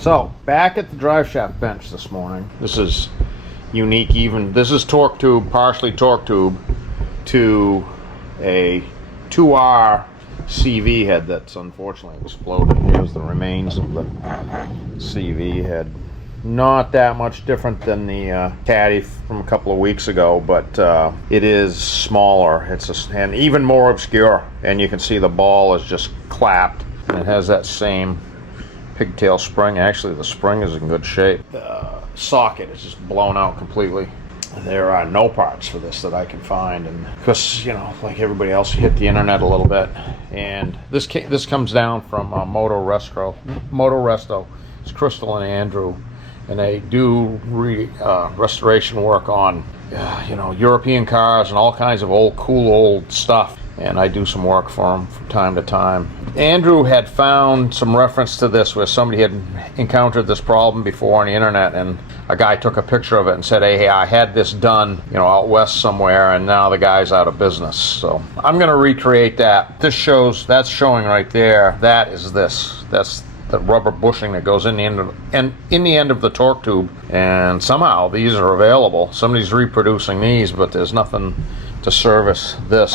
So, back at the drive shaft bench this morning. This is unique even. This is torque tube, partially torque tube, to a 2R CV head that's unfortunately exploded. Here's the remains of the CV head. Not that much different than the Caddy from a couple of weeks ago, but it is smaller. And even more obscure. And you can see the ball is just clapped. And it has that same pigtail spring. Actually, the spring is in good shape. The socket is just blown out completely. There are no parts for this that I can find, and because, you know, like everybody else, you hit the internet a little bit. And this comes down from Moto Resto. It's Crystal and Andrew, and they do restoration work on you know, European cars and all kinds of cool old stuff. And I do some work for them from time to time. Andrew had found some reference to this where somebody had encountered this problem before on the internet, and a guy took a picture of it and said, hey, I had this done, you know, out west somewhere, and now the guy's out of business. So I'm going to recreate that. That's showing right there. That is this. That's the rubber bushing that goes in the end of the torque tube, and somehow these are available. Somebody's reproducing these, but there's nothing to service this.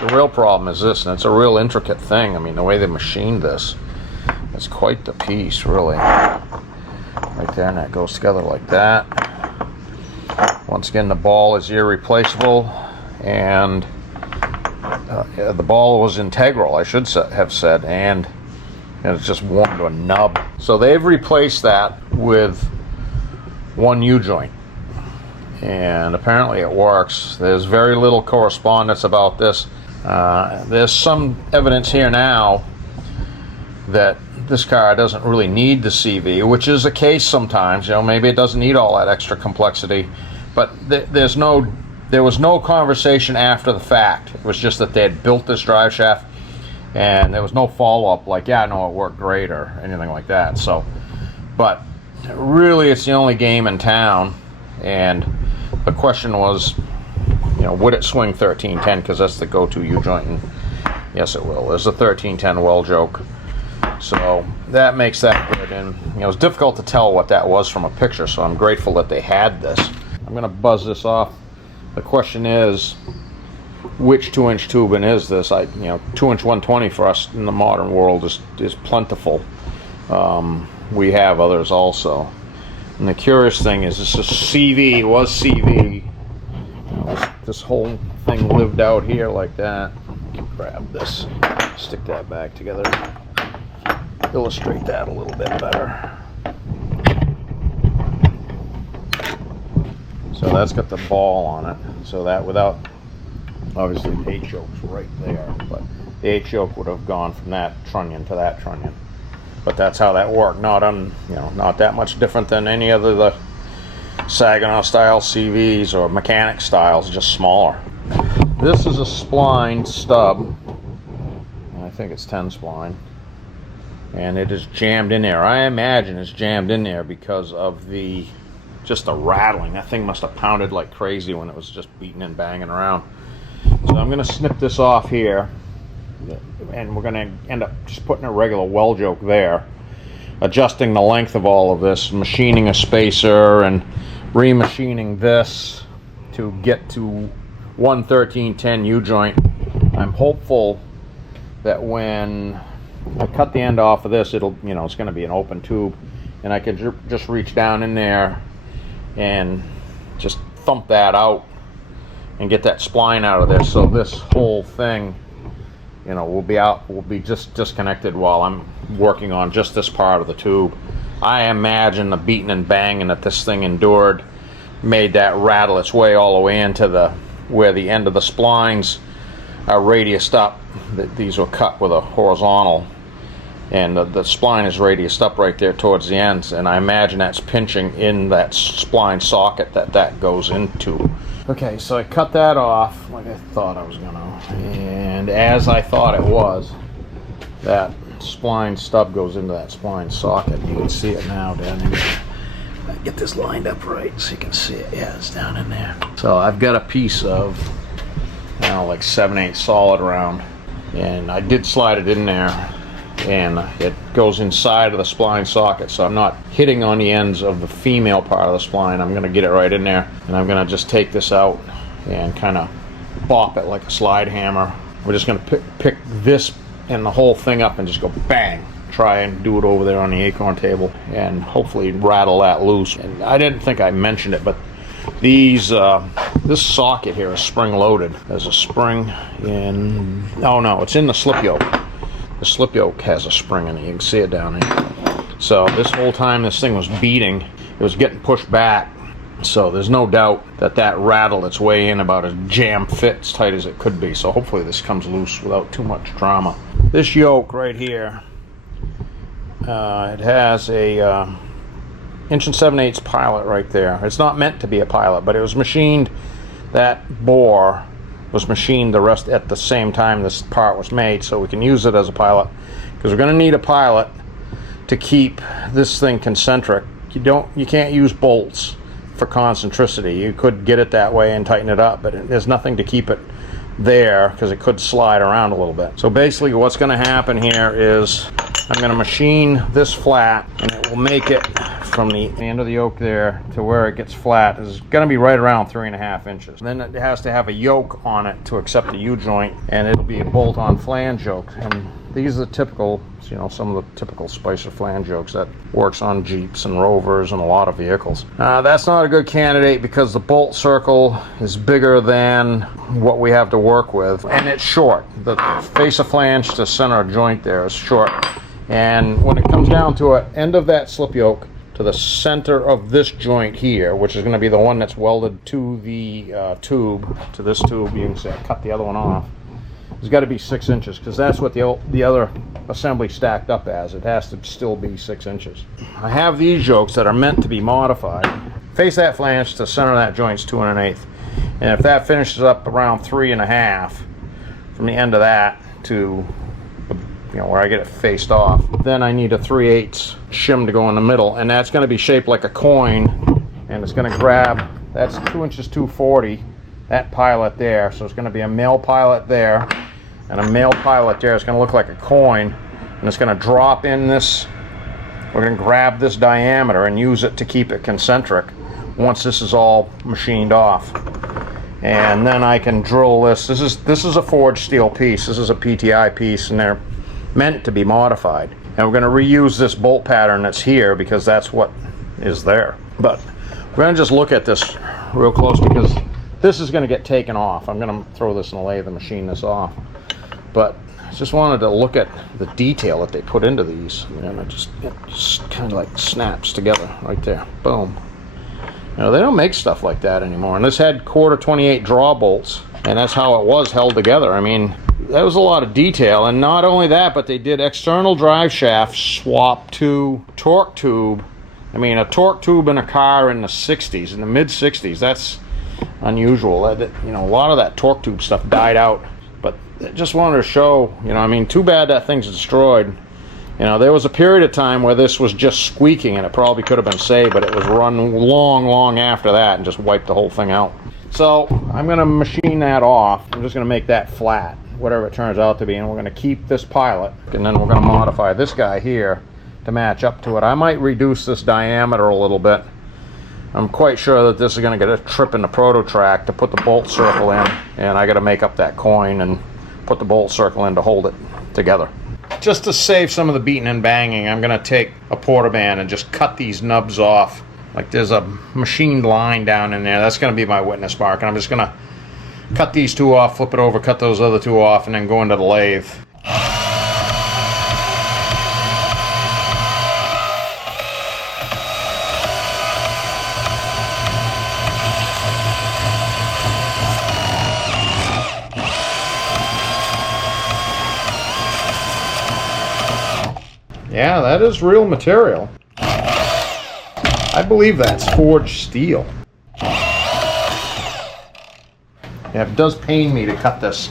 The real problem is this, and it's a real intricate thing. I mean, the way they machined this, it's quite the piece, really. Right there, and that goes together like that. Once again, the ball is irreplaceable, and the ball was integral, I should have said, and it's just worn to a nub. So they've replaced that with one U-joint. And apparently it works. There's very little correspondence about this. There's some evidence here now that this car doesn't really need the CV, which is the case sometimes. You know, maybe it doesn't need all that extra complexity. But there was no conversation after the fact. It was just that they had built this drive shaft, and there was no follow-up like, yeah, no, it worked great or anything like that. So, but really, it's the only game in town. And the question was, you know, would it swing 1310? Because that's the go-to U-joint, and yes, it will. There's a 1310 weld joke, so that makes that good. And you know, it's difficult to tell what that was from a picture, so I'm grateful that they had this. I'm going to buzz this off. The question is, which 2-inch tubing is this? You know, 2-inch 120 for us in the modern world is plentiful. We have others also. And the curious thing is, this is CV. It was CV. You know, this whole thing lived out here like that. Grab this, stick that back together, illustrate that a little bit better. So that's got the ball on it. So that without, obviously the H-yoke's right there, but the H-yoke would have gone from that trunnion to that trunnion. But that's how that worked. Not that much different than any other the Saginaw style CVs or mechanic styles, just smaller. This is a spline stub. I think it's 10 spline, and it is jammed in there. I imagine it's jammed in there because of just the rattling. That thing must have pounded like crazy when it was just beating and banging around. So I'm going to snip this off here, and we're going to end up just putting a regular weld joke there, adjusting the length of all of this, machining a spacer and remachining this to get to 11310 U-joint. I'm hopeful that when I cut the end off of this, it's going to be an open tube, and I can just reach down in there and just thump that out and get that spline out of there. So this whole thing, you know, will be just disconnected while I'm working on just this part of the tube. I imagine the beating and banging that this thing endured made that rattle its way all the way into where the end of the splines are radiused up. These were cut with a horizontal, and the spline is radiused up right there towards the ends, and I imagine that's pinching in that spline socket that goes into. Okay, so I cut that off like I thought I was gonna, and as I thought it was, that spline stub goes into that spline socket. You can see it now down in there. Get this lined up right so you can see it. Yeah, it's down in there. So I've got a piece of, like 7/8 solid round, and I did slide it in there, and it goes inside of the spline socket, so I'm not hitting on the ends of the female part of the spline. I'm going to get it right in there, and I'm going to just take this out and kind of bop it like a slide hammer. We're just going to pick this and the whole thing up and just go bang. Try and do it over there on the acorn table and hopefully rattle that loose. And I didn't think I mentioned it, but these this socket here is spring loaded. There's a spring in, oh no, it's in the slip yoke. The slip yoke has a spring in it. You can see it down here. So this whole time this thing was beating, it was getting pushed back. So there's no doubt that that rattled its way in about as jam fit, as tight as it could be. So hopefully this comes loose without too much drama. This yoke right here, it has a 1 7/8" pilot right there. It's not meant to be a pilot, but it was machined. That bore was machined the rest at the same time this part was made, so we can use it as a pilot, because we're going to need a pilot to keep this thing concentric. You can't use bolts for concentricity. You could get it that way and tighten it up, but there's nothing to keep it there because it could slide around a little bit. So basically what's going to happen here is I'm going to machine this flat, and it will make it from the end of the yoke there to where it gets flat is going to be right around 3.5 inches. Then it has to have a yoke on it to accept the U-joint, and it'll be a bolt-on flange yoke. And these are the typical, you know, some of the typical Spicer flange yokes that works on Jeeps and Rovers and a lot of vehicles. That's not a good candidate because the bolt circle is bigger than what we have to work with, and it's short. The face of flange to center joint there is short. And when it comes down to it, end of that slip yoke to the center of this joint here, which is going to be the one that's welded to the tube, to this tube, you can see I cut the other one off. It's got to be 6 inches because that's what the other assembly stacked up as. It has to still be 6 inches. I have these yokes that are meant to be modified. Face that flange to center of that joint's 2 1/8, and if that finishes up around 3.5 from the end of that to, you know, where I get it faced off, then I need a 3/8 shim to go in the middle, and that's going to be shaped like a coin, and it's going to grab, that's 2 inches 240, that pilot there, so it's going to be a male pilot there and a male pilot there. It's going to look like a coin, and it's going to drop in this. We're going to grab this diameter and use it to keep it concentric once this is all machined off. And then I can drill this. This is a forged steel piece. This is a PTI piece, and they're meant to be modified. And we're going to reuse this bolt pattern that's here because that's what is there. But we're going to just look at this real close because this is going to get taken off. I'm going to throw this in the lathe and machine this off. But I just wanted to look at the detail that they put into these. And it just kind of like snaps together right there. Boom. You know, they don't make stuff like that anymore. And this had 1/4 draw bolts, and that's how it was held together. I mean, that was a lot of detail. And not only that, but they did external drive shaft swap to torque tube. I mean, a torque tube in a car in the 60s, in the mid 60s, that's unusual. You know, a lot of that torque tube stuff died out. But I just wanted to show, you know, I mean, too bad that thing's destroyed. You know, there was a period of time where this was just squeaking, and it probably could have been saved, but it was run long after that and just wiped the whole thing out. So I'm going to machine that off. I'm just going to make that flat, whatever it turns out to be, and we're going to keep this pilot, and then we're going to modify this guy here to match up to it. I might reduce this diameter a little bit. I'm quite sure that this is going to get a trip in the proto-track to put the bolt circle in, and I got to make up that coin and put the bolt circle in to hold it together. Just to save some of the beating and banging, I'm going to take a porta band and just cut these nubs off. Like there's a machined line down in there. That's going to be my witness mark, and I'm just going to cut these two off, flip it over, cut those other two off, and then go into the lathe. Yeah, that is real material. I believe that's forged steel. Yeah, it does pain me to cut this.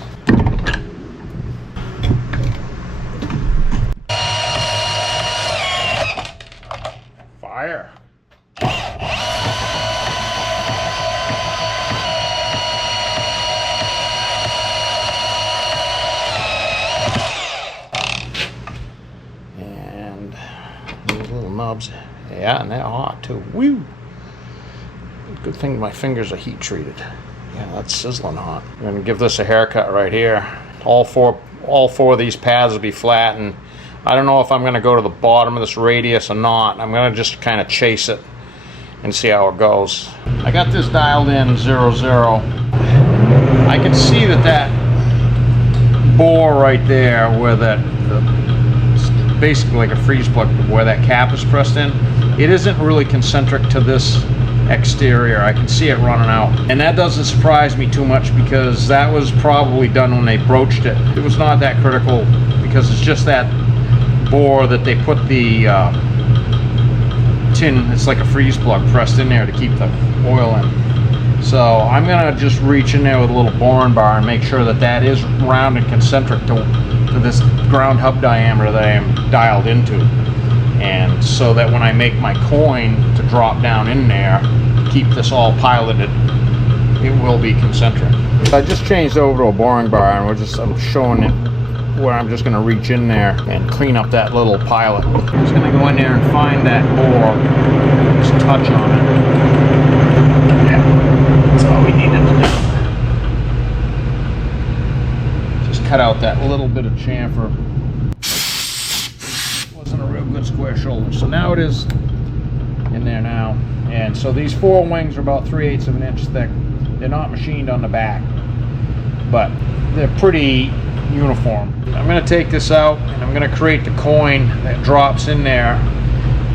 Fire. these little nubs. Yeah, and they're hot too. Woo! Good thing my fingers are heat treated. Yeah, that's sizzling hot. I'm gonna give this a haircut right here. All four of these pads will be flat, and I don't know if I'm gonna go to the bottom of this radius or not. I'm gonna just kind of chase it and see how it goes. I got this dialed in 0-0. I can see that bore right there, where basically like a freeze plug, where that cap is pressed in, it isn't really concentric to this exterior. I can see it running out, and that doesn't surprise me too much because that was probably done when they broached it. It was not that critical because it's just that bore that they put the tin, it's like a freeze plug pressed in there to keep the oil in. So I'm gonna just reach in there with a little boring bar and make sure that is round and concentric to this ground hub diameter that I am dialed into, and so that when I make my coin to drop down in there, keep this all piloted, it will be concentric. I just changed over to a boring bar, and I'm showing it where I'm just going to reach in there and clean up that little pilot. I'm just going to go in there and find that bore, just touch on it. Yeah, that's all we needed to do. Just cut out that little bit of chamfer. Wasn't a real good square shoulder, so now it is in there now. And so these four wings are about 3/8 of an inch thick. They're not machined on the back, but they're pretty uniform. I'm going to take this out and I'm going to create the coin that drops in there,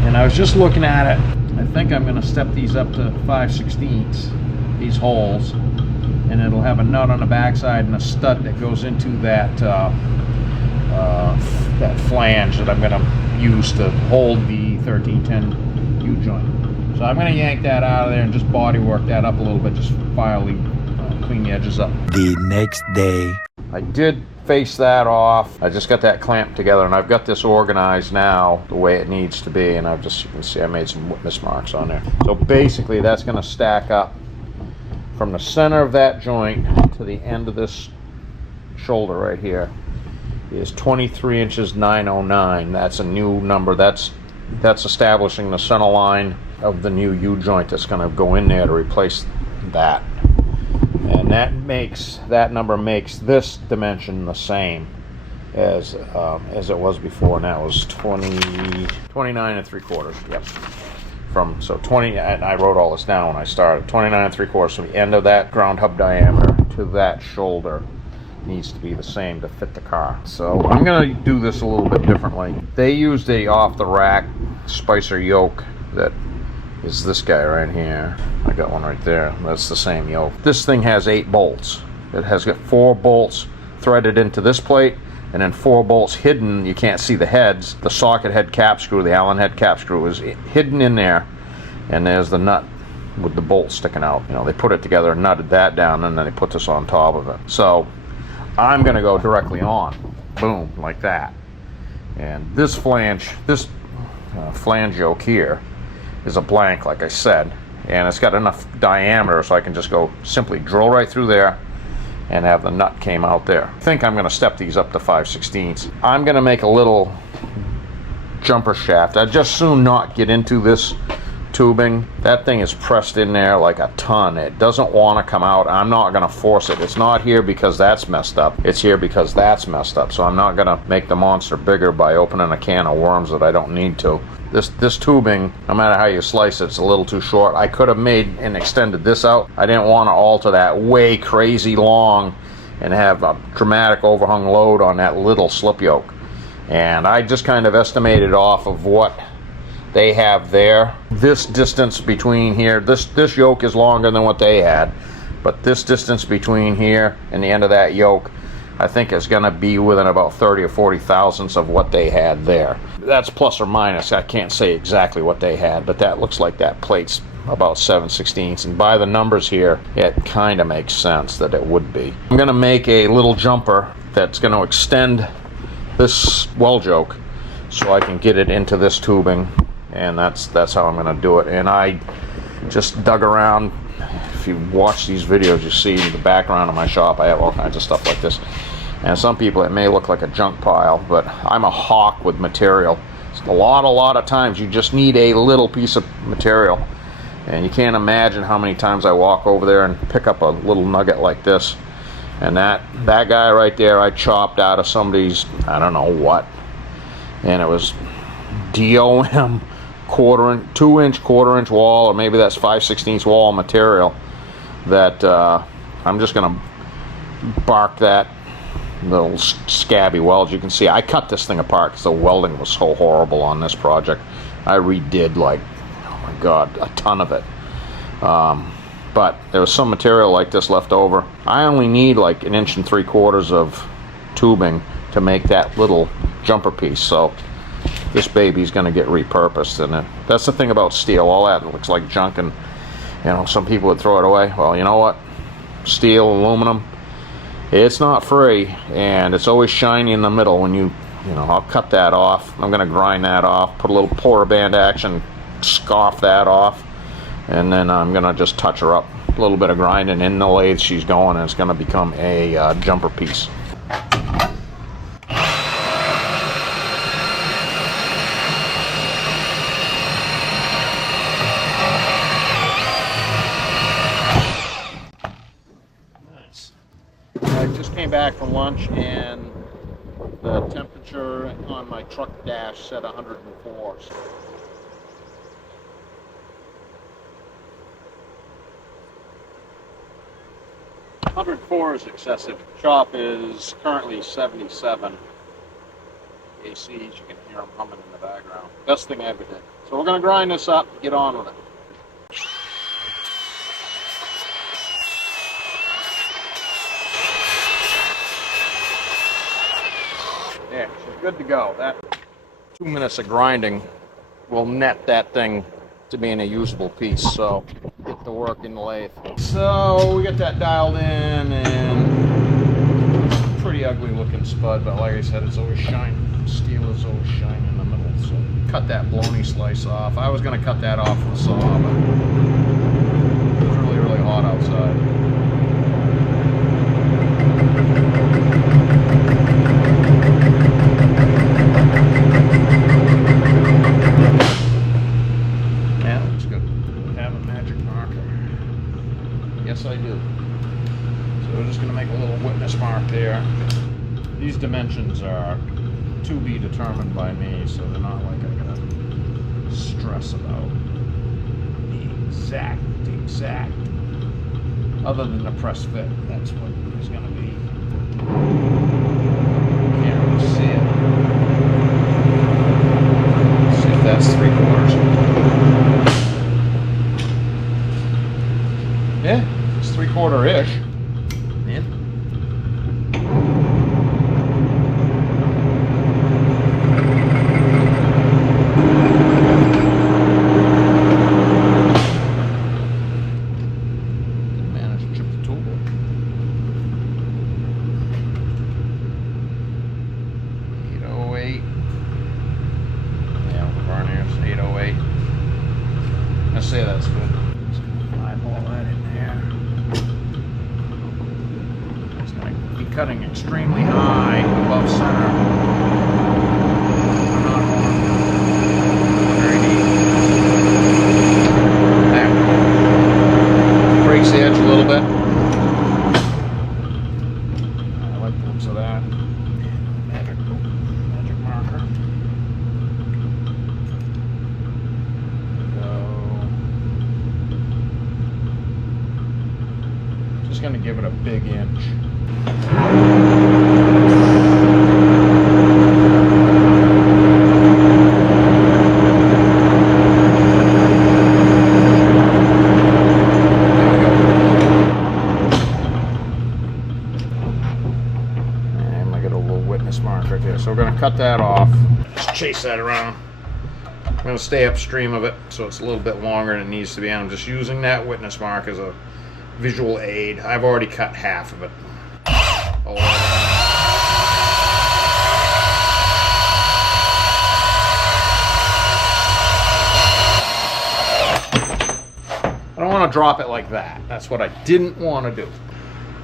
and I was just looking at it. I think I'm going to step these up to 5/16, these holes, and it'll have a nut on the backside and a stud that goes into that that flange that I'm going to use to hold the 1310 U-joint. So I'm going to yank that out of there and just body work that up a little bit, just clean the edges up. The next day. I did face that off. I just got that clamped together, and I've got this organized now the way it needs to be, and you can see I made some witness marks on there. So basically that's going to stack up from the center of that joint to the end of this shoulder right here is 23 inches 909. That's a new number. That's establishing the center line of the new U-joint that's going to go in there to replace that. And that number makes this dimension the same as it was before, and that was 29 3/4. Yep. So 20, and I wrote all this down when I started. 29 3/4 from the end of that ground hub diameter to that shoulder needs to be the same to fit the car. So I'm going to do this a little bit differently. They used a off-the-rack Spicer yoke that is this guy right here. I got one right there. That's the same yoke. this thing has 8 bolts. It has got 4 bolts threaded into this plate, and then 4 bolts hidden. You can't see the heads. The socket head cap screw, the Allen head cap screw, is hidden in there, and there's the nut with the bolt sticking out. You know, they put it together and nutted that down, and then they put this on top of it. So I'm going to go directly on, boom, like that. And this flange yoke here is a blank, like I said, and it's got enough diameter so I can just go simply drill right through there and have the nut came out there. I think I'm going to step these up to 5/16. I'm going to make a little jumper shaft. I'd just soon not get into this tubing. That thing is pressed in there like a ton. It doesn't want to come out. I'm not going to force it. It's not here because that's messed up. It's here because that's messed up. So I'm not going to make the monster bigger by opening a can of worms that I don't need to. This tubing, no matter how you slice it, it's a little too short. I could have made and extended this out. I didn't want to alter that way crazy long and have a dramatic overhung load on that little slip yoke. And I just kind of estimated off of what they have there. This distance between here, this yoke is longer than what they had, but this distance between here and the end of that yoke, I think is going to be within about 30 or 40 thousandths of what they had there. That's plus or minus. I can't say exactly what they had, but that looks like that plate's about 7/16, and by the numbers here, it kind of makes sense that it would be. I'm going to make a little jumper that's going to extend this weld yoke so I can get it into this tubing, and that's how I'm going to do it. And I just dug around. If you watch these videos, you see in the background of my shop I have all kinds of stuff like this, and some people it may look like a junk pile, but I'm a hawk with material. A lot of times you just need a little piece of material. And you can't imagine how many times I walk over there and pick up a little nugget like this. And that guy right there, I chopped out of somebody's, I don't know what. And it was DOM 2-inch, quarter-inch wall, or maybe that's 5/16 wall material that I'm just going to bark that little scabby weld. You can see I cut this thing apart because the welding was so horrible on this project. I redid, like, oh my god, a ton of it. But there was some material like this left over. I only need like 1 3/4 of tubing to make that little jumper piece, so this baby's going to get repurposed. And that's the thing about steel. All that looks like junk, and you know, some people would throw it away. Well, you know what? Steel, aluminum, it's not free, and it's always shiny in the middle. When you know, I'll cut that off. I'm going to grind that off, put a little pour band action, scoff that off, and then I'm going to just touch her up. A little bit of grinding in the lathe she's going, and it's going to become a jumper piece. I just came back from lunch, and the temperature on my truck dash said 104. 104 is excessive. Shop is currently 77. ACs, you can hear them humming in the background. Best thing I ever did. So we're going to grind this up and get on with it. Yeah, she's good to go. That 2 minutes of grinding will net that thing to being a usable piece. So get to work in the lathe. So we get that dialed in, and pretty ugly looking spud, but like I said, it's always shining. Steel is always shining in the middle. So cut that bologna slice off. I was going to cut that off with a saw, but it was really, really hot outside. Yes, I do. So we're just going to make a little witness mark there. These dimensions are to be determined by me, so they're not like I gotta stress about the exact. Other than the press fit, that's what is going to be. Can't really see it. Let's see if that's 3/4. Yeah. 3/4-ish. Yeah. Managed to chip the tool. 808. Yeah, the verniers 808. I say that's good. Eyeball that in there. Cutting extremely high above center. Not very neat. There. Breaks the edge a little bit. I like the looks of that. Magic marker. So just going to give it a big inch. So we're going to cut that off. Just chase that around. I'm going to stay upstream of it so it's a little bit longer than it needs to be. I'm just using that witness mark as a visual aid. I've already cut half of it. I don't want to drop it like that. That's what I didn't want to do.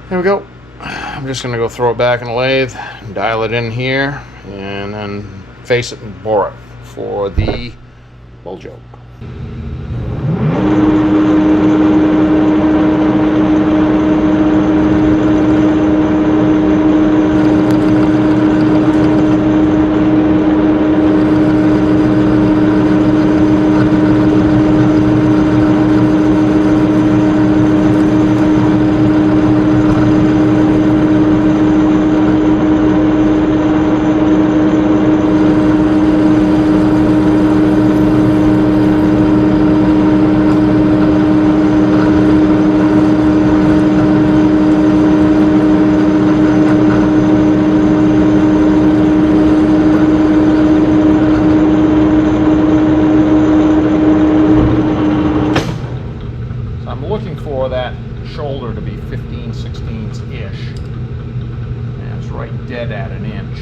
There we go. I'm just going to go throw it back in the lathe, dial it in here, and then face it and bore it for the weld joke. That shoulder to be 15/16-ish, and it's right dead at an inch.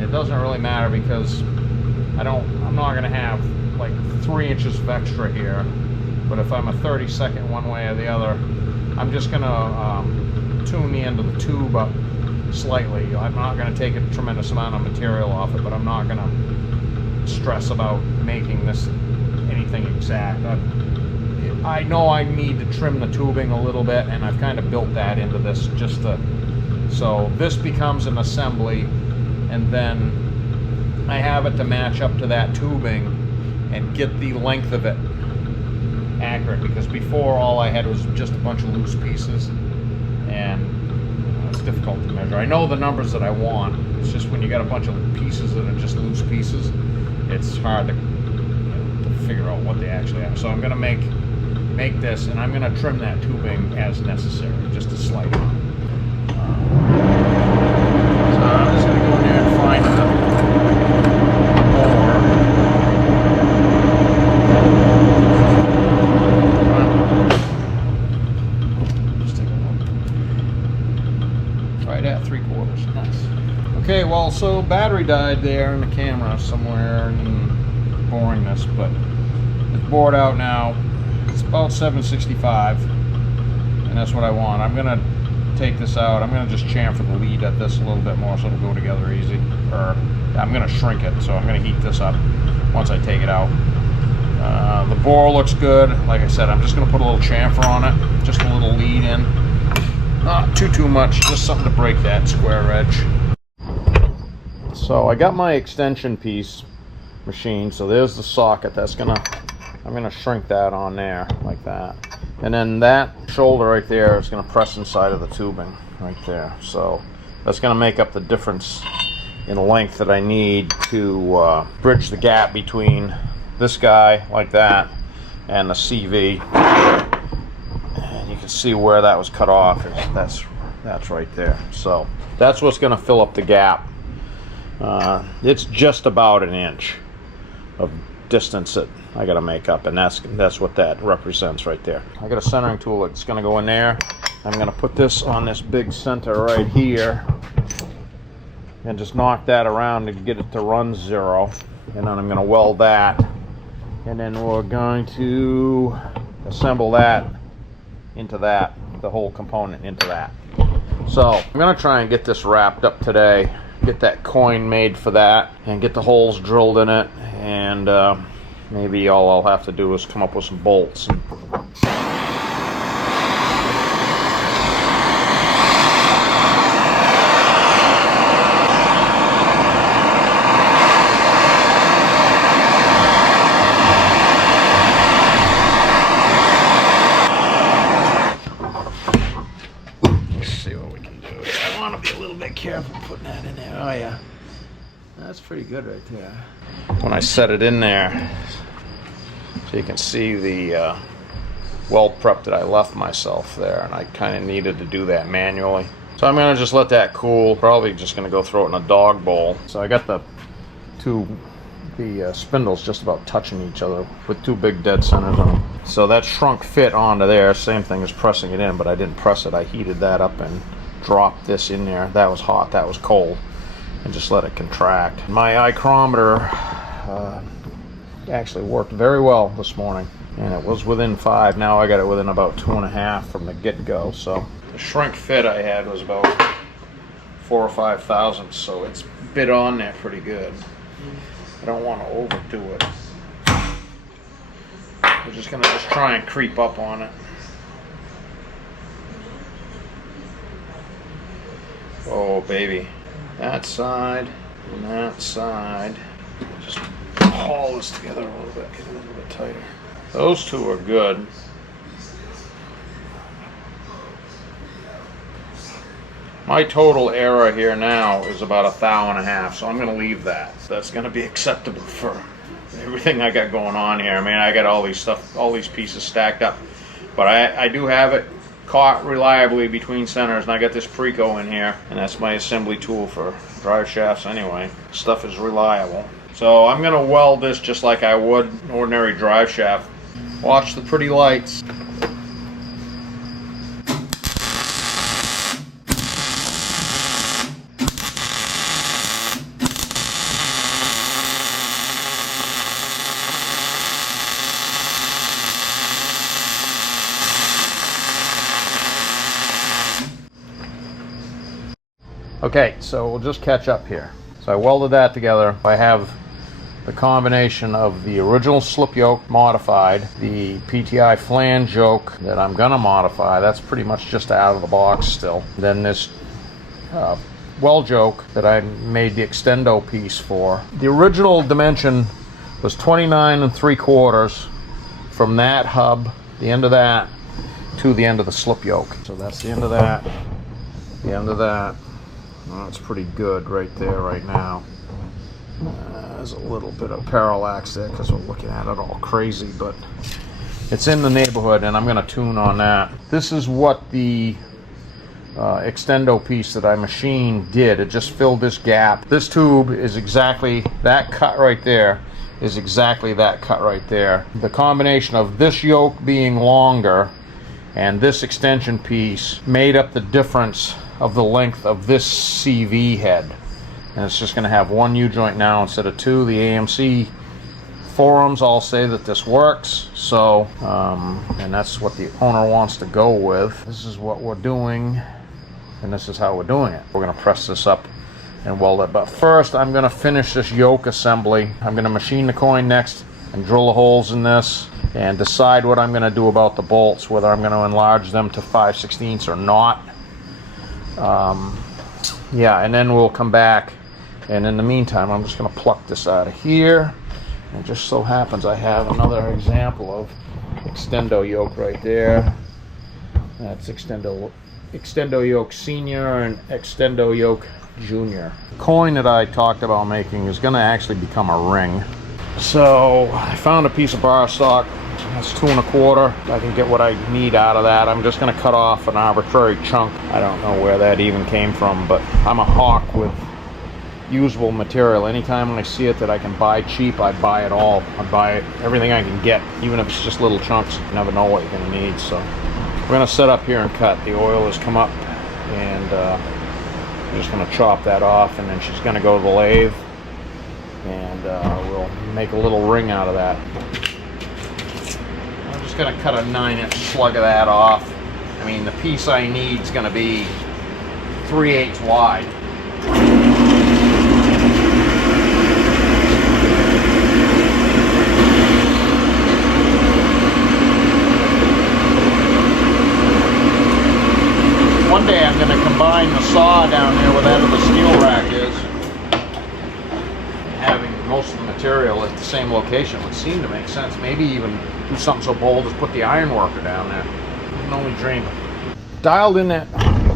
It doesn't really matter because I'm not going to have like 3 inches of extra here, but if I'm a 32nd one way or the other, I'm just going to tune the end of the tube up slightly. I'm not going to take a tremendous amount of material off it, but I'm not going to stress about making this anything exact. I know I need to trim the tubing a little bit, and I've kind of built that into this so this becomes an assembly, and then I have it to match up to that tubing and get the length of it accurate, because before all I had was just a bunch of loose pieces, and it's difficult to measure. I know the numbers that I want, it's just when you got a bunch of pieces that are just loose pieces, it's hard to figure out what they actually are. So I'm going to make this, and I'm going to trim that tubing as necessary, just a slight amount. So I'm just going to go in there and find the just take a look. Right at 3/4. Nice. Okay, well, so battery died there in the camera somewhere in boringness, but it's bored out now. It's about 765, and that's what I want. I'm gonna take this out. I'm gonna just chamfer the lead at this a little bit more so it'll go together easy. Or I'm gonna shrink it, so I'm gonna heat this up once I take it out. The bore looks good. Like I said, I'm just gonna put a little chamfer on it, just a little lead in. Not too much, just something to break that square edge. So I got my extension piece machined. So there's the socket. I'm gonna shrink that on there like that, and then that shoulder right there is gonna press inside of the tubing right there. So that's gonna make up the difference in length that I need to bridge the gap between this guy like that and the CV. And you can see where that was cut off. That's right there. So that's what's gonna fill up the gap. It's just about an inch of distance that I gotta make up, and that's what that represents right there. I got a centering tool that's gonna go in there. I'm gonna put this on this big center right here and just knock that around to get it to run 0, and then I'm gonna weld that, and then we're going to assemble that into that, the whole component into that. So I'm gonna try and get this wrapped up today, get that coin made for that, and get the holes drilled in it, and maybe all I'll have to do is come up with some bolts. Let's see what we can do. I want to be a little bit careful putting that in there. Oh yeah. That's pretty good right there. When I set it in there, so you can see the weld prep that I left myself there, and I kind of needed to do that manually. So I'm going to just let that cool. Probably just going to go throw it in a dog bowl. So I got the spindles just about touching each other with 2 big dead centers on them. So that shrunk fit onto there. Same thing as pressing it in, but I didn't press it. I heated that up and dropped this in there. That was hot, that was cold, and just let it contract. My ichrometer actually worked very well this morning, and it was within 5. Now I got it within about 2.5 from the get-go. So the shrink fit I had was about 4 or 5 thousandths, so it's bit on there pretty good. don't want to overdo it. We're just gonna try and creep up on it. Oh baby, that side and that side. Just haul this together a little bit, get it a little bit tighter. Those two are good. My total error here now is about 1.5 thou, so I'm going to leave that. That's going to be acceptable for everything I got going on here. I mean, I got all these pieces stacked up, but I do have it caught reliably between centers, and I got this Preco in here, and that's my assembly tool for drive shafts anyway. Stuff is reliable. So I'm going to weld this just like I would an ordinary drive shaft. Watch the pretty lights. Okay, so we'll just catch up here. So I welded that together. I have the combination of the original slip yoke modified, the PTI flange yoke that I'm gonna modify. That's pretty much just out of the box still. Then this weld yoke that I made the extendo piece for. The original dimension was 29 3/4 from that hub, the end of that, to the end of the slip yoke. So that's the end of that, the end of that. Well, that's pretty good right there right now. There's a little bit of parallax there because we're looking at it all crazy, but it's in the neighborhood, and I'm going to tune on that. This is what the extendo piece that I machined did. It just filled this gap. This tube is exactly that cut right there, is exactly that cut right there. The combination of this yoke being longer and this extension piece made up the difference of the length of this CV head. And it's just going to have one U-joint now instead of two. The AMC forums all say that this works, so and that's what the owner wants to go with. This is what we're doing, and this is how we're doing it. We're going to press this up and weld it, but first I'm going to finish this yoke assembly. I'm going to machine the coin next and drill the holes in this and decide what I'm going to do about the bolts, whether I'm going to enlarge them to 5/16 or not. Yeah, and then we'll come back, and in the meantime I'm just going to pluck this out of here. And it just so happens I have another example of extendo yoke right there. That's extendo yoke senior and extendo yoke junior. The coin that I talked about making is going to actually become a ring. So I found a piece of bar stock. That's 2 1/4. I can get what I need out of that. I'm just going to cut off an arbitrary chunk. I don't know where that even came from, but I'm a hawk with usable material. Anytime when I see it that I can buy cheap, I buy it all. I buy everything I can get, even if it's just little chunks. You never know what you're going to need. So we're going to set up here and cut. The oil has come up, and I'm just going to chop that off, and then she's going to go to the lathe, and we'll make a little ring out of that. Going to cut a 9-inch slug of that off. I mean, the piece I need is going to be 3/8 wide. One day I'm going to combine the saw down there where that other steel rack is. Having most of the material at the same location would seem to make sense. Maybe even do something so bold as put the iron worker down there. You can only dream. Dialed in that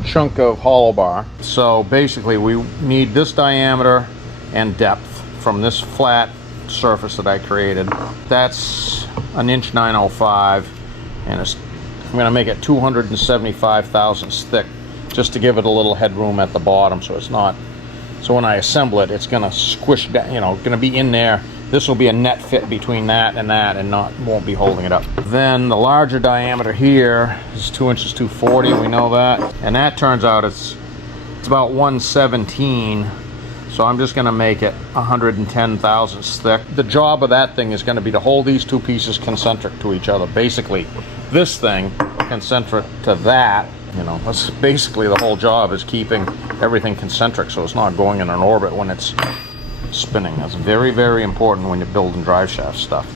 chunk of hollow bar. So basically we need this diameter and depth from this flat surface that I created. That's 1.905 inch, and I'm going to make it 275 thousandths thick just to give it a little headroom at the bottom, so it's not. So when I assemble it, it's going to squish down, you know, going to be in there. This will be a net fit between that and won't be holding it up. Then the larger diameter here is 2 inches 240, we know that. And that turns out it's about 117. So I'm just going to make it 110 thousandths thick. The job of that thing is going to be to hold these two pieces concentric to each other. Basically, this thing concentric to that. You know, that's basically the whole job, is keeping everything concentric so it's not going in an orbit when it's spinning. That's very, very important when you're building drive shaft stuff.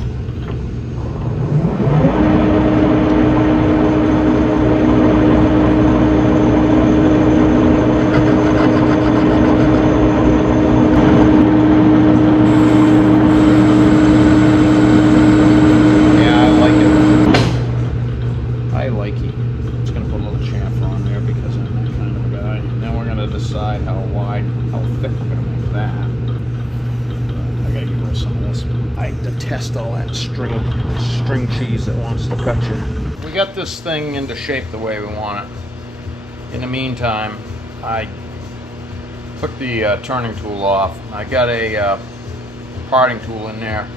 Decide how wide, how thick we're going to make that. I gotta get rid of some of this. I detest all that string cheese that wants to cut you. We got this thing into shape the way we want it. In the meantime, I took the turning tool off. I got a parting tool in there.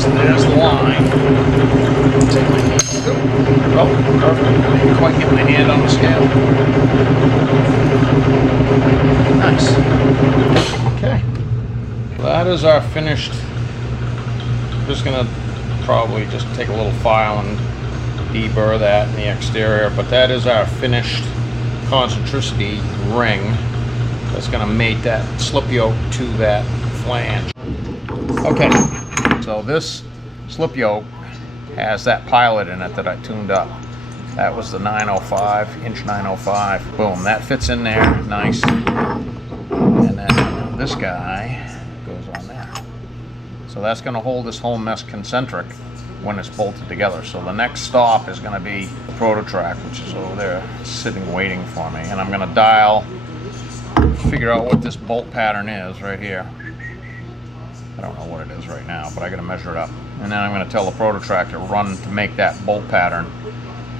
There's the line. Take my hand. Oh, perfect. I didn't quite get my hand on the scale. Nice. Okay. Well, that is our finished. I'm just gonna probably just take a little file and deburr that in the exterior, but that is our finished concentricity ring that's gonna mate that slip yoke to that flange. Okay. So this slip yoke has that pilot in it that I tuned up. That was the 905, inch 905. Boom, that fits in there, nice. And then this guy goes on there. So that's gonna hold this whole mess concentric when it's bolted together. So the next stop is gonna be the prototrack, which is over there sitting waiting for me. And I'm gonna figure out what this bolt pattern is right here. I don't know what it is right now, but I gotta measure it up. And then I'm gonna tell the prototrack to run to make that bolt pattern.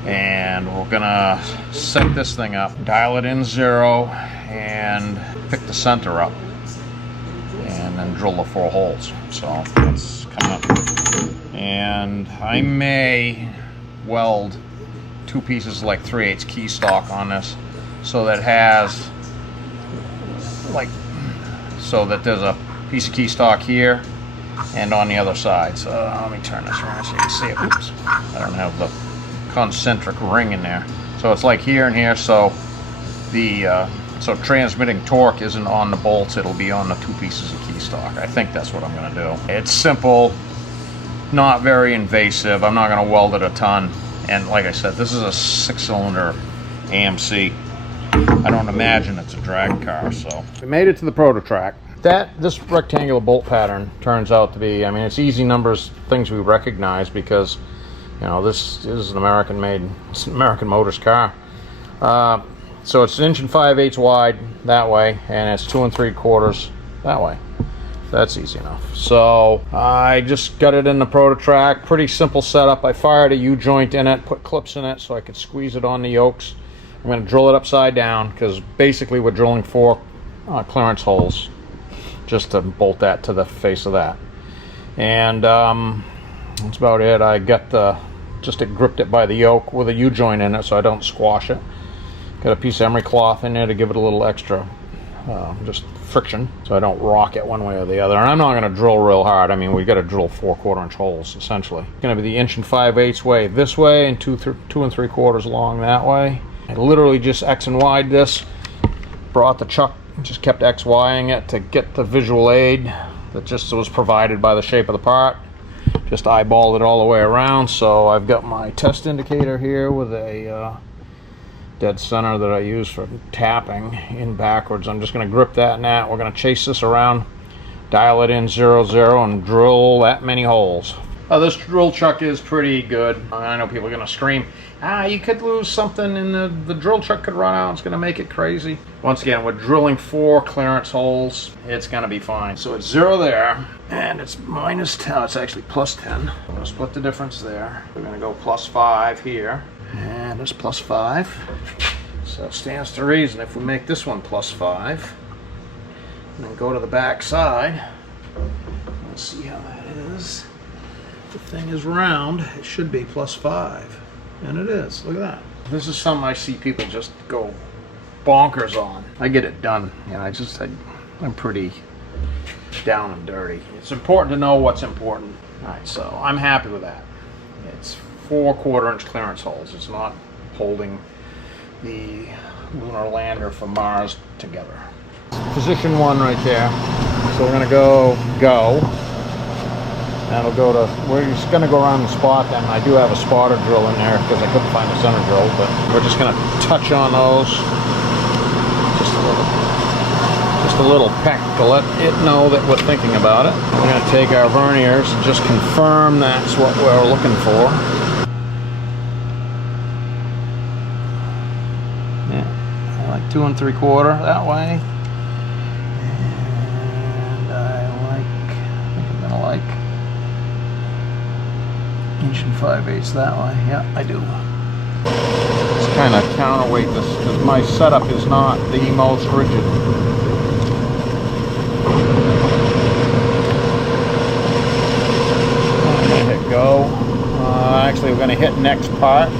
And we're gonna set this thing up, dial it in 0, and pick the center up. And then drill the 4 holes. So that's coming up. And I may weld 2 pieces like 3/8 key stock on this, so that it has, so that there's a piece of key stock here and on the other side. So let me turn this around so you can see it. Oops, I don't have the concentric ring in there. So it's like here and here. So the so transmitting torque isn't on the bolts; it'll be on the 2 pieces of key stock. I think that's what I'm going to do. It's simple, not very invasive. I'm not going to weld it a ton. And like I said, this is a 6-cylinder AMC. I don't imagine it's a drag car. So we made it to the prototrack. This rectangular bolt pattern turns out to be, I mean, it's easy numbers, things we recognize, because, you know, this is an American Motors car. So it's 1 5/8 wide that way, and it's 2 3/4 that way. That's easy enough. So I just got it in the prototrack. Pretty simple setup. I fired a U-joint in it, put clips in it so I could squeeze it on the yokes. I'm going to drill it upside down, because basically we're drilling 4 clearance holes, just to bolt that to the face of that. And that's about it. I got gripped it by the yoke with a U-joint in it so I don't squash it. Got a piece of emery cloth in there to give it a little extra just friction so I don't rock it one way or the other. And I'm not going to drill real hard. I mean, we got to drill 4 1/4 inch holes essentially. It's going to be the 1 5/8 way this way and 2 3/4 long that way. I literally just X and Y'd this, brought the chuck, just kept XYing it to get the visual aid that just was provided by the shape of the part. Just eyeballed it all the way around. So I've got my test indicator here with a dead center that I use for tapping in backwards. I'm just going to grip that and that. We're going to chase this around, dial it in 0 0, and drill that many holes. This drill chuck is pretty good. I know people are going to scream, you could lose something and the drill chuck could run out. It's going to make it crazy. Once again, we're drilling 4 clearance holes. It's going to be fine. So it's 0 there, and it's -10. It's actually +10. I'm going to split the difference there. We're going to go +5 here, and it's +5. So it stands to reason if we make this one +5, and then go to the back side, let's see how that is. If the thing is round, it should be +5. And it is. Look at that. This is something I see people just go bonkers on. I get it done. I'm pretty down and dirty. It's important to know what's important. Alright, so I'm happy with that. It's 4 1/4-inch clearance holes. It's not holding the lunar lander for Mars together. Position 1 right there. So we're going to go. That'll go to, we're just going to go around the spot then. I do have a spotter drill in there because I couldn't find the center drill, but we're just going to touch on those just a little peck to let it know that we're thinking about it. We're going to take our verniers and just confirm that's what we're looking for. Yeah, I like 2 3/4 that way. And I think I'm going to like 1 5/8 that way. Yeah, I do. Just kind of counterweight this because my setup is not the most rigid. I'm going to hit go. Actually, we're going to hit next part.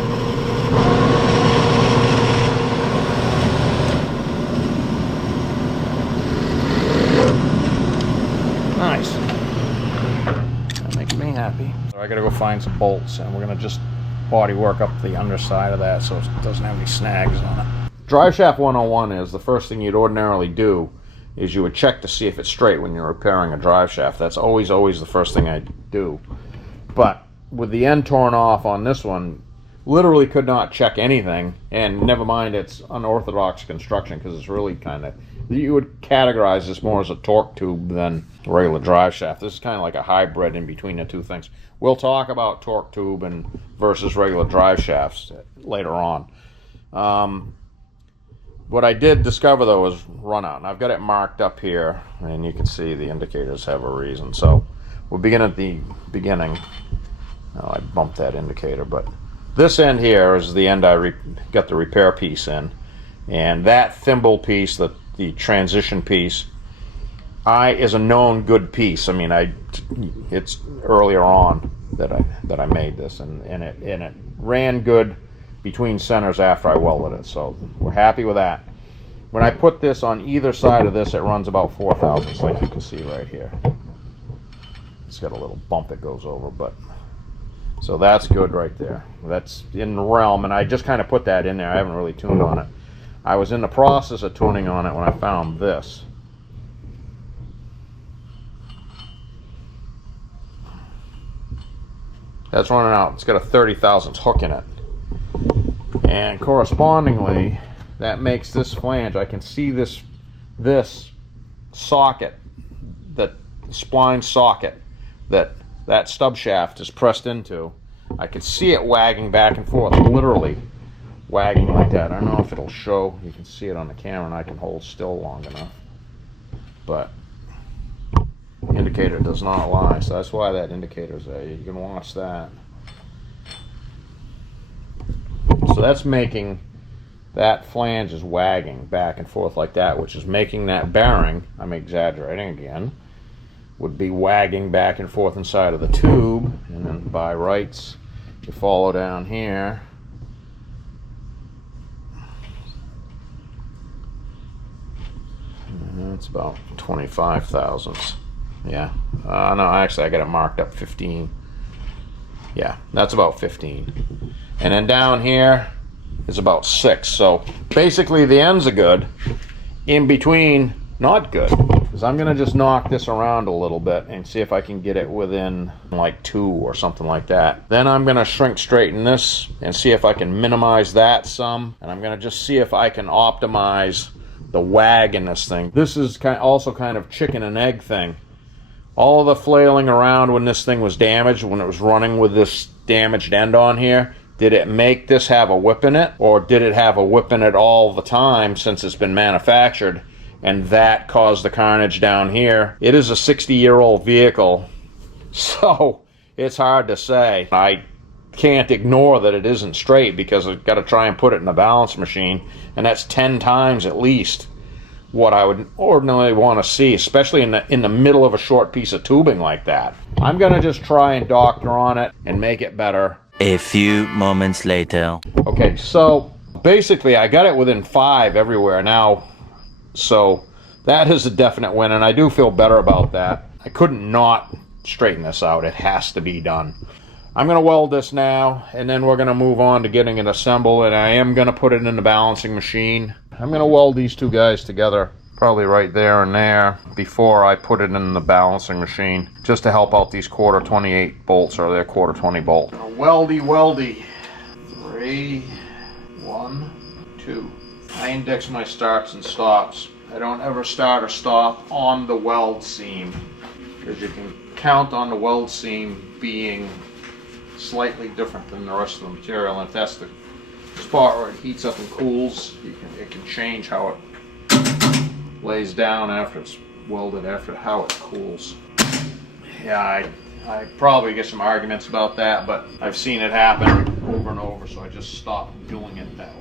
Nice. That makes me happy. I gotta go find some bolts, and we're gonna just body work up the underside of that so it doesn't have any snags on it. Drive shaft 101 is the first thing you'd ordinarily do is you would check to see if it's straight when you're repairing a drive shaft. That's always the first thing I do. But with the end torn off on this one, literally could not check anything, and never mind it's unorthodox construction because it's really kind of, you would categorize this more as a torque tube than a regular drive shaft. This is kind of like a hybrid in between the two things. We'll talk about torque tube and versus regular drive shafts later on. What I did discover though was run out, and I've got it marked up here, and you can see the indicators have a reason. So we'll begin at the beginning. Oh, I bumped that indicator, but this end here is the end I got the repair piece in, and that thimble piece, the transition piece, is a known good piece. I mean, it's earlier on that I made this, and it ran good between centers after I welded it, so we're happy with that. When I put this on either side of this, it runs about 4 thousandths, like you can see right here. It's got a little bump it goes over, but so that's good right there. That's in the realm, and I just kind of put that in there. I haven't really tuned on it. I was in the process of tuning on it when I found this. That's running out. It's got a 30 thousandths hook in it, and correspondingly that makes this flange, I can see this socket, that spline socket that stub shaft is pressed into. I can see it wagging back and forth, literally wagging like that. I don't know if it'll show. You can see it on the camera, and I can hold still long enough, but indicator does not lie, so that's why that indicator's there. You can watch that. So that's making that flange is wagging back and forth like that, which is making that bearing, I'm exaggerating again, would be wagging back and forth inside of the tube. And then by rights, you follow down here, and it's about 25 thousandths. Yeah, no, actually I got it marked up 15. Yeah, that's about 15. And then down here is about 6. So basically the ends are good, in between not good, because I'm gonna just knock this around a little bit and see if I can get it within like 2 or something like that. Then I'm gonna shrink straighten this and see if I can minimize that some, and I'm gonna just see if I can optimize the wag in this thing. This is also kind of chicken and egg thing. All the flailing around when this thing was damaged, when it was running with this damaged end on here, did it make this have a whip in it, or did it have a whip in it all the time since it's been manufactured, and that caused the carnage down here? It is a 60-year-old vehicle, so it's hard to say. I can't ignore that it isn't straight because I've got to try and put it in the balance machine, and that's 10 times at least what I would ordinarily want to see, especially in the middle of a short piece of tubing like that. I'm gonna just try and doctor on it and make it better. A few moments later. Okay, so basically I got it within 5 everywhere now, so that is a definite win, and I do feel better about that. I couldn't not straighten this out. It has to be done. I'm going to weld this now, and then we're going to move on to getting it assembled, and I am going to put it in the balancing machine. I'm going to weld these two guys together, probably right there and there, before I put it in the balancing machine, just to help out these quarter 28 bolts, or their quarter 20 bolt. Weldy. 3, 1, 2. I index my starts and stops. I don't ever start or stop on the weld seam, because you can count on the weld seam being slightly different than the rest of the material, and if that's the spot where it heats up and cools, it can change how it lays down after it's welded, after how it cools. Yeah, I probably get some arguments about that, but I've seen it happen over and over, so I just stopped doing it that way.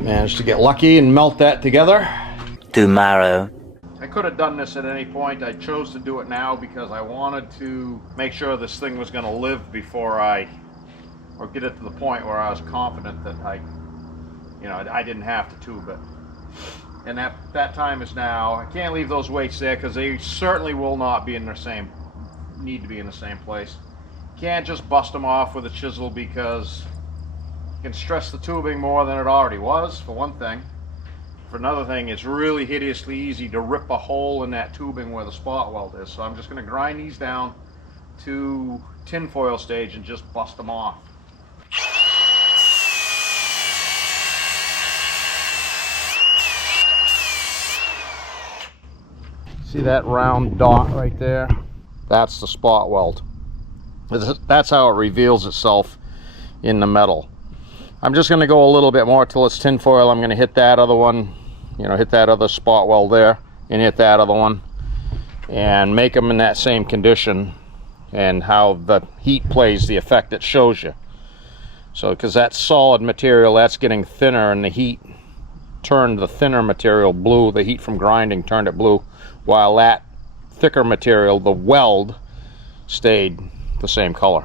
Managed to get lucky and melt that together. Tomorrow. I could have done this at any point. I chose to do it now because I wanted to make sure this thing was going to live before or get it to the point where I was confident that I didn't have to tube it. And that time is now. I can't leave those weights there because they certainly will not be in need to be in the same place. Can't just bust them off with a chisel, because you can stress the tubing more than it already was, for one thing. For another thing, it's really hideously easy to rip a hole in that tubing where the spot weld is. So I'm just going to grind these down to tinfoil stage and just bust them off. See that round dot right there? That's the spot weld. That's how it reveals itself in the metal. I'm just going to go a little bit more till it's tinfoil. I'm going to hit that other one, hit that other spot weld there, and hit that other one, and make them in that same condition, and how the heat plays the effect it shows you. So, because that solid material, that's getting thinner, and the heat turned the thinner material blue. The heat from grinding turned it blue, while that thicker material, the weld, stayed the same color.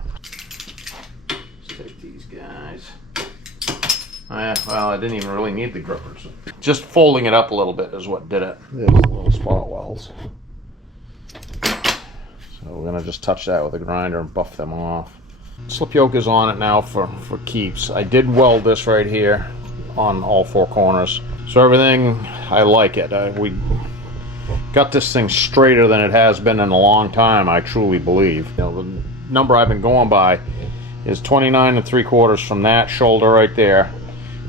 Well, I didn't even really need the grippers. Just folding it up a little bit is what did it. There's the little spot welds. So we're going to just touch that with a grinder and buff them off. Slip yoke is on it now for keeps. I did weld this right here on all 4 corners. So everything, I like it. We got this thing straighter than it has been in a long time, I truly believe. The number I've been going by is 29 3/4 from that shoulder right there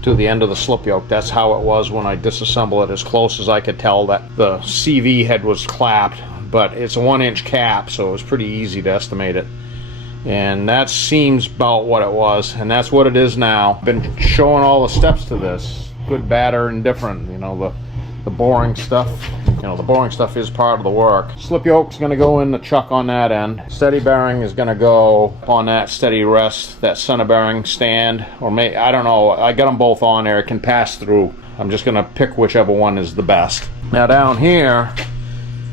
to the end of the slip yoke. That's how it was when I disassembled it, as close as I could tell. That the CV head was clapped, but it's a 1-inch cap, so it was pretty easy to estimate it. And that seems about what it was, and that's what it is now. Been showing all the steps to this, good, bad, or indifferent. The boring stuff. The boring stuff is part of the work. Slip yoke's going to go in the chuck on that end. Steady bearing is going to go on that steady rest, that center bearing stand, or I don't know. I got them both on there. It can pass through. I'm just going to pick whichever one is the best. Now down here,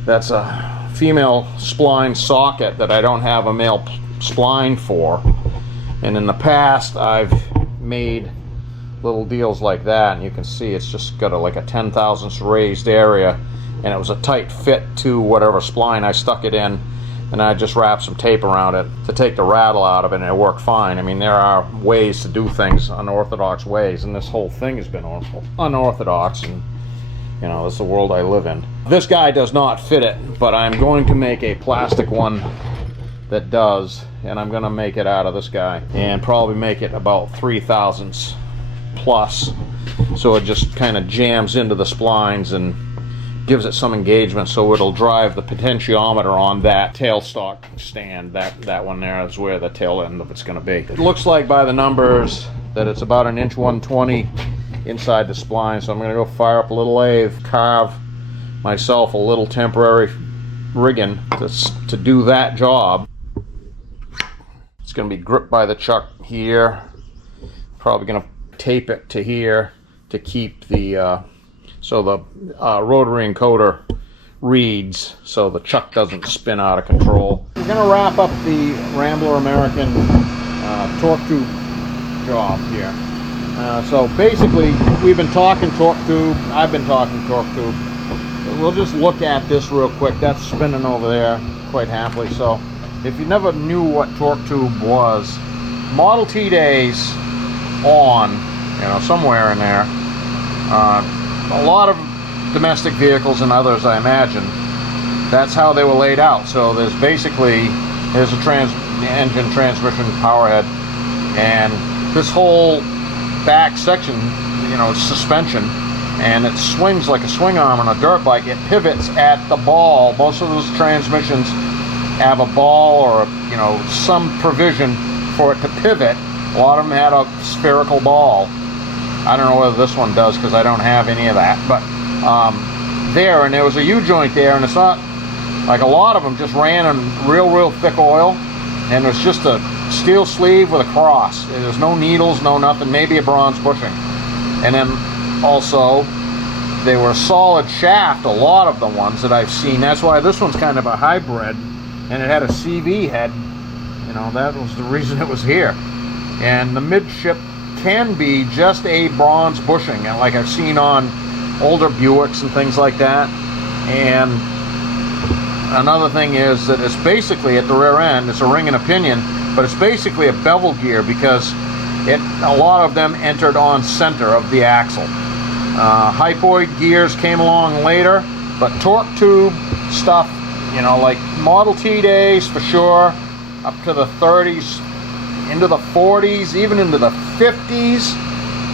that's a female spline socket that I don't have a male spline for. And in the past, I've made little deals like that, and you can see it's just got like a 10,000ths raised area, and it was a tight fit to whatever spline I stuck it in, and I just wrapped some tape around it to take the rattle out of it, and it worked fine. I mean, there are ways to do things, unorthodox ways, and this whole thing has been unorthodox, and it's the world I live in. This guy does not fit it, but I'm going to make a plastic one that does, and I'm going to make it out of this guy, and probably make it about 3,000ths plus, so it just kind of jams into the splines and gives it some engagement, so it'll drive the potentiometer on that tailstock stand. That one there is where the tail end of it's going to be. It looks like by the numbers that it's about 1 inch 120 inside the spline. So I'm going to go fire up a little lathe, carve myself a little temporary rigging to do that job. It's going to be gripped by the chuck here. Probably going to tape it to here to keep the so the rotary encoder reads so the chuck doesn't spin out of control. We're going to wrap up the Rambler American torque tube job here. So basically, we've been talking torque tube. I've been talking torque tube. We'll just look at this real quick. That's spinning over there quite happily. So if you never knew what torque tube was, Model T days on, you know, somewhere in there, a lot of domestic vehicles and others, I imagine, that's how they were laid out. So there's basically, there's a engine, transmission, power head, and this whole back section, you know, it's suspension, and it swings like a swing arm on a dirt bike. It pivots at the ball. Most of those transmissions have a ball or, you know, some provision for it to pivot. A lot of them had a spherical ball. I don't know whether this one does because I don't have any of that, but there, and there was a U-joint there, and it's not like a lot of them just ran in real thick oil, and there's just a steel sleeve with a cross. There's no needles, no nothing, maybe a bronze bushing. And then also they were solid shaft, a lot of the ones that I've seen. That's why this one's kind of a hybrid, and it had a CV head. You know, that was the reason it was here. And the midship can be just a bronze bushing, and like I've seen on older Buicks and things like that. And another thing is that it's basically at the rear end, it's a ring and a pinion, but it's basically a bevel gear because a lot of them entered on center of the axle. Hypoid gears came along later, but torque tube stuff, you know, like Model T days for sure, up to the 30s, into the 40s, even into the 50s,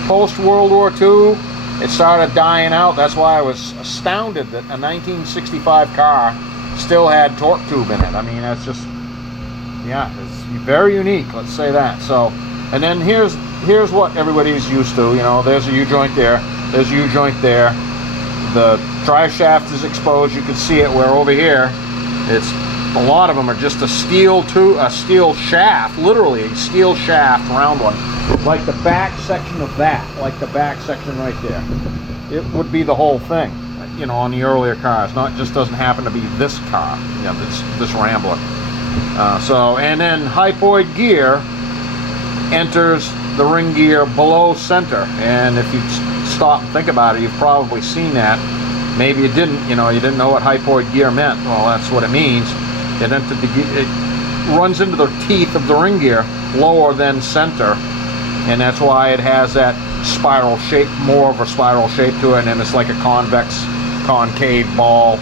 post World War II, it started dying out. That's why I was astounded that a 1965 car still had torque tube in it. I mean, that's just, yeah, it's very unique, let's say that. So, and then here's what everybody's used to. You know, there's a U-joint there, there's a U-joint there. The drive shaft is exposed. You can see it where over here, it's, a lot of them are just a steel shaft, literally a steel shaft, round one, like the back section of that, like the back section right there. It would be the whole thing, you know, on the earlier cars. Not just doesn't happen to be this car, you know, this Rambler. So, and then hypoid gear enters the ring gear below center, and if you stop and think about it, you've probably seen that. Maybe you didn't, you know, you didn't know what hypoid gear meant. Well, that's what it means. It runs into the teeth of the ring gear lower than center, and that's why it has that spiral shape, more of a spiral shape to it, and it's like a convex, concave ball.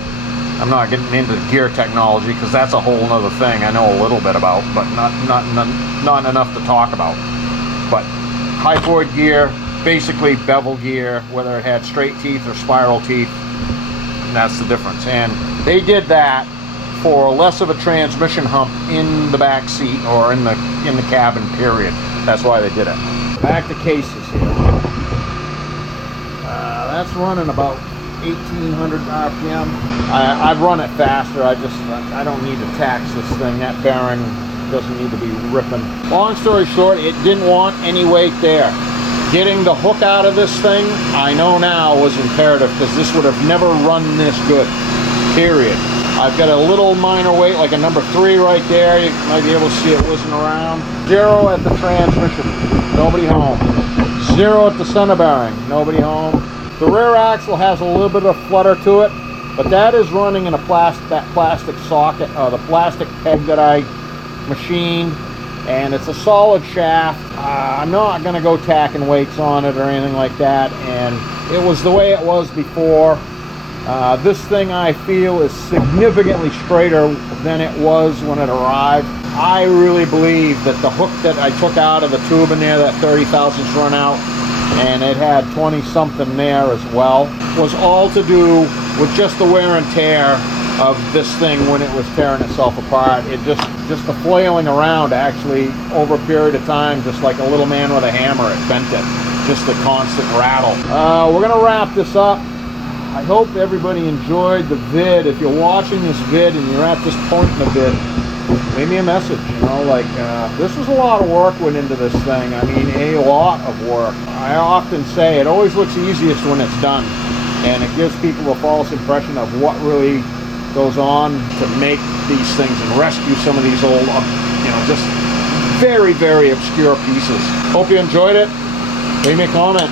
I'm not getting into gear technology because that's a whole other thing I know a little bit about, but not enough to talk about. But hypoid gear, basically bevel gear, whether it had straight teeth or spiral teeth, that's the difference. And they did that for less of a transmission hump in the back seat or in the cabin, period. That's why they did it. Back to cases here. That's running about 1800 RPM. I've run it faster. I don't need to tax this thing. That bearing doesn't need to be ripping. Long story short, it didn't want any weight there. Getting the hook out of this thing, I know now, was imperative because this would have never run this good, period. I've got a little minor weight, like a number 3 right there. You might be able to see it whizzing around. 0 at the transmission, nobody home. 0 at the center bearing, nobody home. The rear axle has a little bit of flutter to it, but that is running in a plastic socket, the plastic peg that I machined, and it's a solid shaft. I'm not going to go tacking weights on it or anything like that, and it was the way it was before. This thing, I feel, is significantly straighter than it was when it arrived. I really believe that the hook that I took out of the tube in there, that 30 thousandths run out, and it had 20 something there as well, was all to do with just the wear and tear of this thing when it was tearing itself apart. It just the flailing around, actually, over a period of time, just like a little man with a hammer, it bent it. just the constant rattle. We're gonna wrap this up. I hope everybody enjoyed the vid. If you're watching this vid and you're at this point in the vid, leave me a message. You know, like this was a lot of work went into this thing. I mean, a lot of work. I often say it always looks easiest when it's done, and it gives people a false impression of what really goes on to make these things and rescue some of these old, you know, just very, very obscure pieces. Hope you enjoyed it. Leave me a comment.